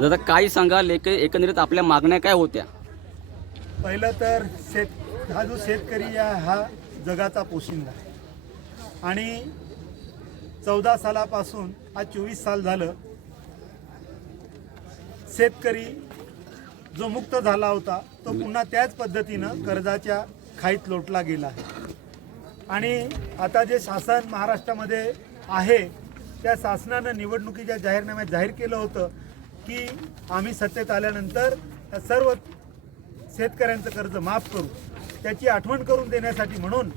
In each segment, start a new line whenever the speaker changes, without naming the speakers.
दादा काय सांगाल एक एकंदरीत आपल्या मागण्या काय होत्या
पहिलं तर शेत हा जो शेतकरी या हा जगाचा पोशिंदा आहे. आणि चौदा सालापासून आज चोवीस साल झालं शेतकरी जो मुक्त झाला होता तो पुन्हा त्याच पद्धतीनं कर्जाच्या खाईत लोटला गेला आहे आणि आता जे शासन महाराष्ट्रामध्ये आहे त्या शासनानं निवडणुकीच्या जाहीरनाम्यात जाहीर केलं होतं की आम्ही सत्तेत आल्यानंतर या सर्व शेतकऱ्यांचं कर्ज माफ करू. त्याची आठवण करून देण्यासाठी म्हणून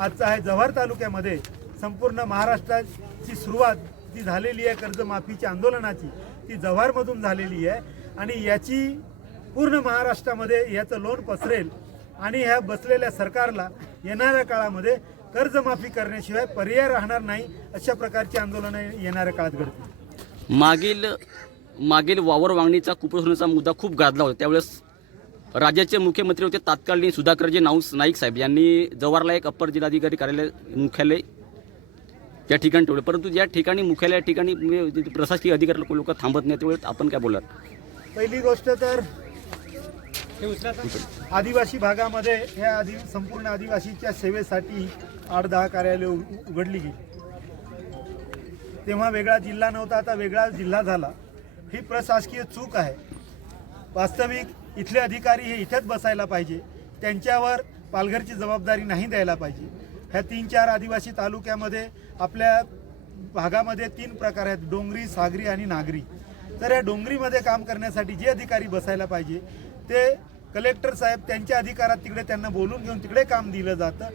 आजचा आहे जव्हार तालुक्यामध्ये संपूर्ण महाराष्ट्राची सुरुवात जी झालेली आहे कर्जमाफीच्या आंदोलनाची ती जव्हारमधून झालेली आहे. आणि याची पूर्ण महाराष्ट्रामध्ये याचं लोन पसरेल. आणि ह्या बसलेल्या सरकारला येणाऱ्या काळामध्ये कर्जमाफी करण्याशिवाय पर्याय राहणार नाही अशा प्रकारची आंदोलनं येणाऱ्या काळात घडतील.
मागील मागील वावर वांगणीचा कुपोषणाचा मुद्दा खूप गाजला होता. त्यावेळेस राज्याचे मुख्यमंत्री होते तात्कालीन सुधाकरजी नाऊस नाईक साहेब. यांनी जवाहरला एक अप्पर जिल्हाधिकारी कार्यालय मुख्यालय त्या ठिकाणी ठेवलं. परंतु ज्या ठिकाणी मुख्यालय ठिकाणी म्हणजे प्रशासकीय अधिकारी लोक थांबत नाही त्यावेळेस आपण काय बोलाल
पहिली गोष्ट तर आदिवासी भागामध्ये ह्या आदि संपूर्ण आदिवासीच्या सेवेसाठी आठ दहा कार्यालय उघडली गेली. तेव्हा वेगळा जिल्हा नव्हता आता वेगळा जिल्हा झाला. ही प्रशासकीय चूक आहे. वास्तविक इथले अधिकारी हे इथेच बसायला पाहिजे. त्यांच्यावर पालघरची जबाबदारी नाही द्यायला पाहिजे. ह्या तीन चार आदिवासी तालुक्यामध्ये आपल्या भागामध्ये तीन प्रकार आहेत. डोंगरी सागरी आणि नागरी. तर या डोंगरीमध्ये काम करण्यासाठी जे अधिकारी बसायला पाहिजे ते कलेक्टर साहेब त्यांच्या अधिकारात तिकडे त्यांना बोलून घेऊन तिकडे काम दिलं जातं.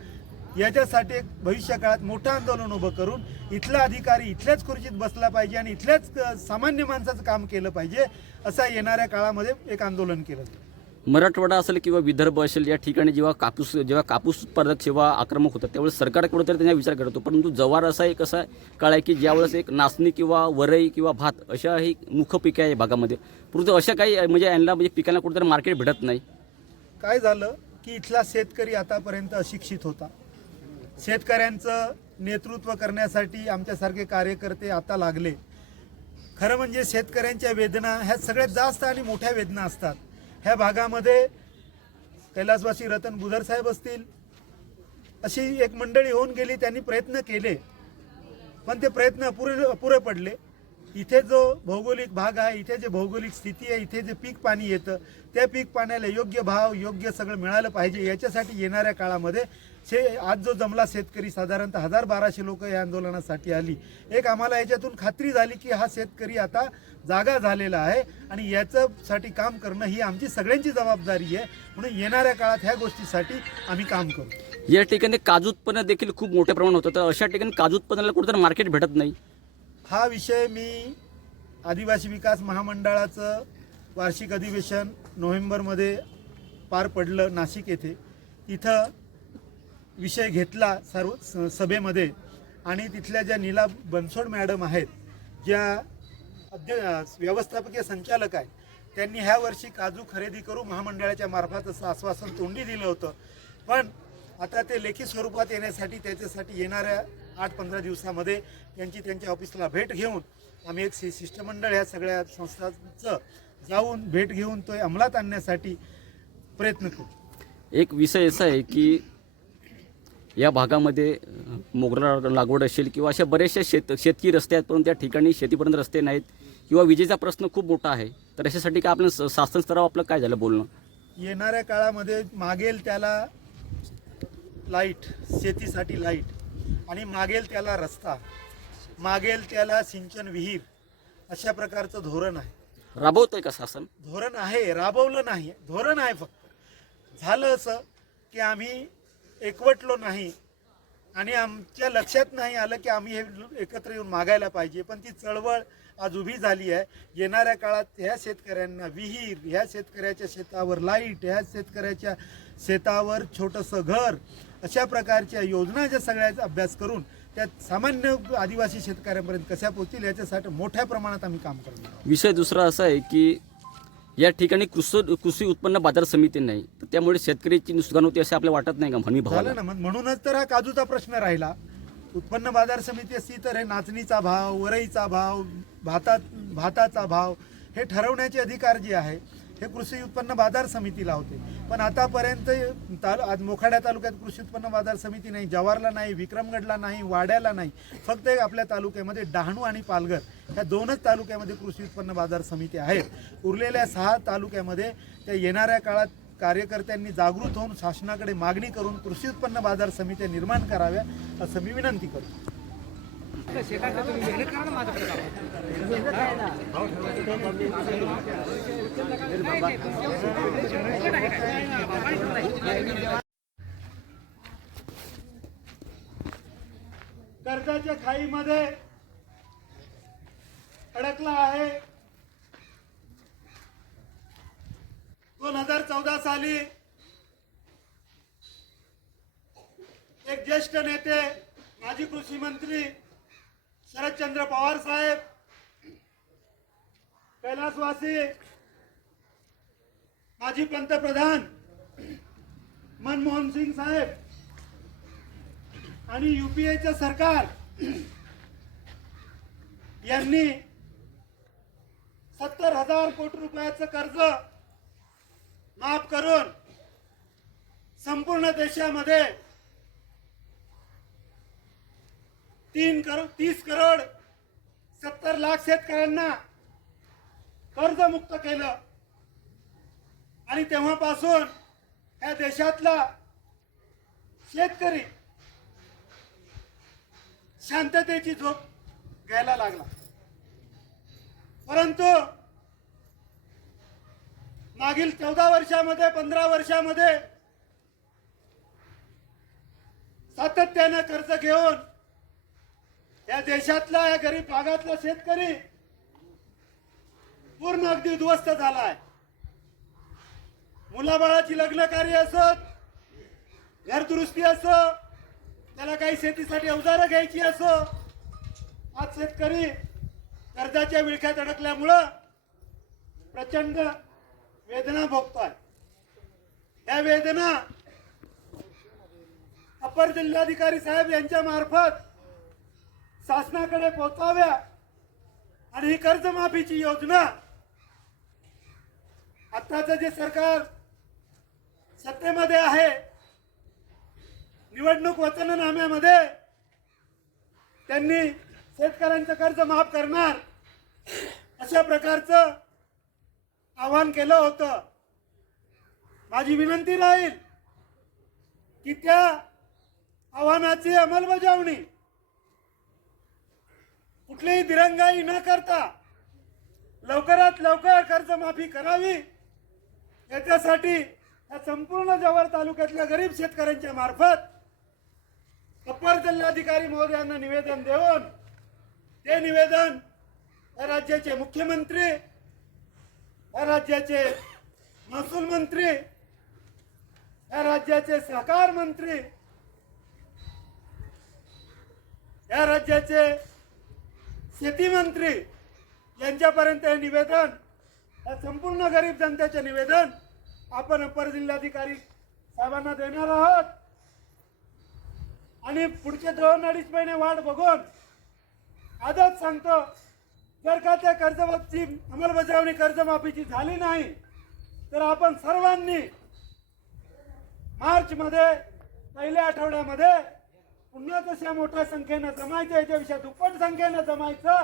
याच्यासाठी एक भविष्य काळात मोठं आंदोलन उभं करून इथला अधिकारी इथल्याच खुर्चीत बसला पाहिजे आणि इथल्याच सामान्य माणसाचं काम केलं पाहिजे असा येणाऱ्या काळामध्ये एक आंदोलन केलं जाईल.
मराठवाडा असेल किंवा विदर्भ असेल या ठिकाणी जेव्हा कापूस जेव्हा कापूस उत्पादक सेवा आक्रमक होतात त्यावेळेस सरकार कुठेतरी त्यांचा विचार करतो. परंतु जवार असा एक असा काळ आहे की ज्यावेळेस एक नाचणी किंवा वरई किंवा भात अशा ही मुख्य पिके आहे भागामध्ये. परंतु अशा काही म्हणजे यांना म्हणजे पिकांना कुठेतरी मार्केट भेटत नाही.
काय झालं की इथला शेतकरी आतापर्यंत अशिक्षित होता. शेतकऱ्यांचं नेतृत्व करण्यासाठी आमच्यासारखे कार्यकर्ते आता लागले. खरं म्हणजे शेतकऱ्यांच्या वेदना ह्या सगळ्यात जास्त आणि मोठ्या वेदना असतात. ह्या भागामध्ये कैलासवासी रतन बुधर साहेब असतील अशी एक मंडळी होऊन गेली त्यांनी प्रयत्न केले. पण ते प्रयत्न अपुरे अपुरे पडले. इथे जो भौगोलिक भाग आहे इथे जे भौगोलिक स्थिती आहे इथे जे पीक पाणी येतं त्या पीक पाण्याला योग्य भाव योग्य सगळं मिळालं पाहिजे. याच्यासाठी येणाऱ्या काळामध्ये शे आज जो जमला शेतकरी साधारणतः हजार बाराशे लोक या आंदोलनासाठी आली. एक आम्हाला याच्यातून खात्री झाली की हा शेतकरी आता जागा झालेला आहे आणि याच्यासाठी काम करणं ही आमची सगळ्यांची जबाबदारी आहे. म्हणून येणाऱ्या काळात ह्या गोष्टीसाठी आम्ही काम करू.
या ठिकाणी काजू उत्पन्न देखील खूप मोठ्या प्रमाणात होतं. तर अशा ठिकाणी काजू उत्पन्नाला कुठंतरी मार्केट भेटत नाही.
हा विषय मी आदिवासी विकास महामंडळाचं वार्षिक अधिवेशन नोव्हेंबरमध्ये पार पडलं नाशिक येथे. इथं विषय घेतला सर्व स- सभेमध्ये. आणि तिथल्या ज्या नीला बनसोड मॅडम आहेत ज्या अध्य व्यवस्थापकीय संचालक आहेत त्यांनी ह्या वर्षी काजू खरेदी करू महामंडळाच्या मार्फत असं आश्वासन तोंडी दिलं होतं. पण आता ते लेखी स्वरूपात येण्यासाठी त्याच्यासाठी येणाऱ्या आठ पंधरा दिवसामध्ये त्यांची त्यांच्या ऑफिसला भेट घेऊन आम्ही एक शि- शिष्टमंडळ ह्या सगळ्या संस्थांचं जाऊन भेट घेऊन तो अंमलात आणण्यासाठी प्रयत्न करू.
एक विषय असा आहे की या भागामध्ये मोगरा लागवड असेल किंवा अशा बरेचशा शेत शेतकी रस्ते आहेत परंतु त्या ठिकाणी शेतीपर्यंत रस्ते नाहीत किंवा विजेचा प्रश्न खूप मोठा आहे. तर अशासाठी काय आपलं शासन स्तरावर आपलं काय झालं बोलणं?
येणाऱ्या काळामध्ये मागेल त्याला लाइट शेतीसाठी लाइट आणि मागेल त्याला रस्ता मागेल त्याला सिंचन विहीर अशा प्रकारचं धोरण आहे.
राबवत आहे का शासन?
धोरण आहे राबवलं नाही धोरण आहे फक्त. झालं असं की आम्ही एकवटलो नाही आणि आमच्या लक्षात नाही आलं की आम्ही हे एकत्र येऊन मागायला पाहिजे पण ती चळवळ आज उभी झाली आहे. येणाऱ्या काळात ह्या शेतकऱ्यांना विहीर ह्या शेतकऱ्याच्या शेतावर लाइट ह्या शेतकऱ्याच्या शेतावर छोटंसं घर अशा प्रकारच्या योजना ज्या सगळ्याचा अभ्यास करून त्या सामान्य आदिवासी शेतकऱ्यांपर्यंत कशा पोहोचतील याच्यासाठी मोठ्या प्रमाणात आम्ही काम आहोत.
विषय दुसरा असा आहे की या ठिकाणी कृषी कृषी उत्पन्न बाजार समिती नाही. तर त्यामुळे शेतकऱ्याची नुकसान होते असं आपल्याला वाटत नाही का? हमी भावाला
झालं ना म्हणूनच तर हा काजूचा प्रश्न राहिला. उत्पन्न बाजार समिती असती तर हे नाचणीचा भाव वरईचा भाव भातात भाताचा भाव हे ठरवण्याचे अधिकार जे आहे हे कृषी उत्पन्न बाजार समितीला होते. पण आतापर्यंत तालु आज मोखाड्या तालुक्यात कृषी उत्पन्न बाजार समिती नाही जवारला नाही विक्रमगडला नाही वाड्याला नाही. फक्त एक आपल्या तालुक्यामध्ये डहाणू आणि पालघर ह्या दोनच तालुक्यामध्ये कृषी उत्पन्न बाजार समिती आहेत. उरलेल्या सहा तालुक्यामध्ये त्या येणाऱ्या काळात कार्यकर्त्यांनी जागृत होऊन शासनाकडे मागणी करून कृषी उत्पन्न बाजार समित्या निर्माण कराव्या असं मी विनंती करतो. कर्जाच्या खाईमध्ये अडकला आहे. दोन हजार चौदा साली एक ज्येष्ठ नेते माजी कृषी मंत्री शरदचंद्र पवार साहेब कैलासवासी माजी पंतप्रधान मनमोहन सिंग साहेब आणि युपीएचं सरकार यांनी सत्तर हजार कोटी रुपयाचं कर्ज माफ करून संपूर्ण देशामध्ये तीन करोड तीस करोड सत्तर लाख शेतकऱ्यांना कर्जमुक्त केलं. आणि तेव्हापासून या देशातला शेतकरी शांततेची झोप घ्यायला लागला. परंतु मागील चौदा वर्षामध्ये पंधरा वर्षामध्ये सातत्यानं कर्ज घेऊन या देशातला या गरीब भागातला शेतकरी पूर्ण अगदी उद्ध्वस्त झालाय. मुलाबाळाची लग्न कार्य असत घरदुरुस्ती असो त्याला काही शेतीसाठी अवजारं घ्यायची असो आज शेतकरी कर्जाच्या विळख्यात अडकल्यामुळं प्रचंड वेदना भोगतोय. या वेदना अपर जिल्हाधिकारी साहेब यांच्या मार्फत शासनाकडे पोहोचाव्या आणि ही कर्जमाफीची योजना. आत्ताचं जे सरकार सत्तेमध्ये आहे निवडणूक वचननाम्यामध्ये त्यांनी शेतकऱ्यांचं कर्ज माफ करणार अशा प्रकारचं आवाहन केलं होतं. माझी विनंती राहील की त्या आव्हानाची अंमलबजावणी कुठलीही दिरंगाई न करता लवकरात लवकर कर्जमाफी करावी. याच्यासाठी या संपूर्ण जव्हार तालुक्यातल्या गरीब शेतकऱ्यांच्या मार्फत अप्पर जिल्हाधिकारी महोदयांना निवेदन देऊन ते निवेदन या राज्याचे मुख्यमंत्री या राज्याचे महसूल मंत्री या राज्याचे सहकार मंत्री या राज्याचे शेती मंत्री यांच्यापर्यंत हे निवेदन या संपूर्ण गरीब जनतेचे निवेदन आपण अपर जिल्हाधिकारी साहेबांना देणार आहोत. आणि पुढचे दोन अडीच महिने वाट बघून आजच सांगतो जर का त्या कर्जमाफीची अंमलबजावणी कर्जमाफीची झाली नाही तर आपण सर्वांनी मार्च मध्ये पहिल्या आठवड्यामध्ये पुन्हा तशा मोठ्या संख्येनं जमायचं याच्यापेक्षा दुप्पट संख्येनं जमायचं.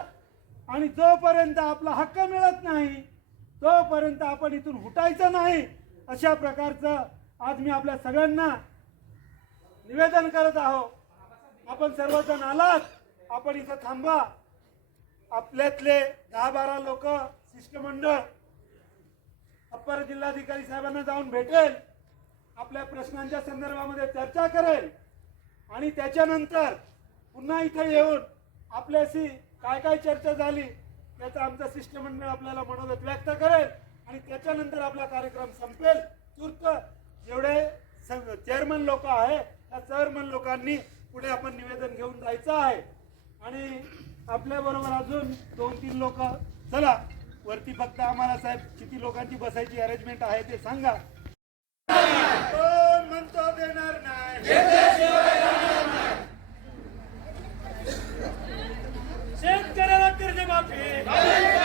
आणि जोपर्यंत आपला हक्क मिळत नाही तोपर्यंत आपण इथून हुटायचं नाही. अशा प्रकारचं आज मी आपल्या सगळ्यांना निवेदन करत आहोत. आपण सर्वजण आलात. आपण इथं थांबा. आपल्यातले दहा बारा लोक शिष्टमंडळ अप्पर जिल्हाधिकारी साहेबांना जाऊन भेटेल. आपल्या प्रश्नांच्या संदर्भामध्ये चर्चा करेल. आणि त्याच्यानंतर पुन्हा इथे येऊन आपल्याशी काय काय चर्चा झाली त्याचं आमचं शिष्टमंडळ आपल्याला मनोगत व्यक्त करेल आणि त्याच्यानंतर आपला कार्यक्रम संपेल. तूर्त जेवढे चेअरमन लोक आहे त्या चेअरमन लोकांनी पुढे आपण निवेदन घेऊन जायचं आहे. आणि आपल्याबरोबर अजून दोन तीन लोक चला वरती फक्त आम्हाला साहेब किती लोकांची बसायची अरेंजमेंट आहे ते सांगा. म्हणतो देणार नाही? शेतकऱ्याला कर्जमाफी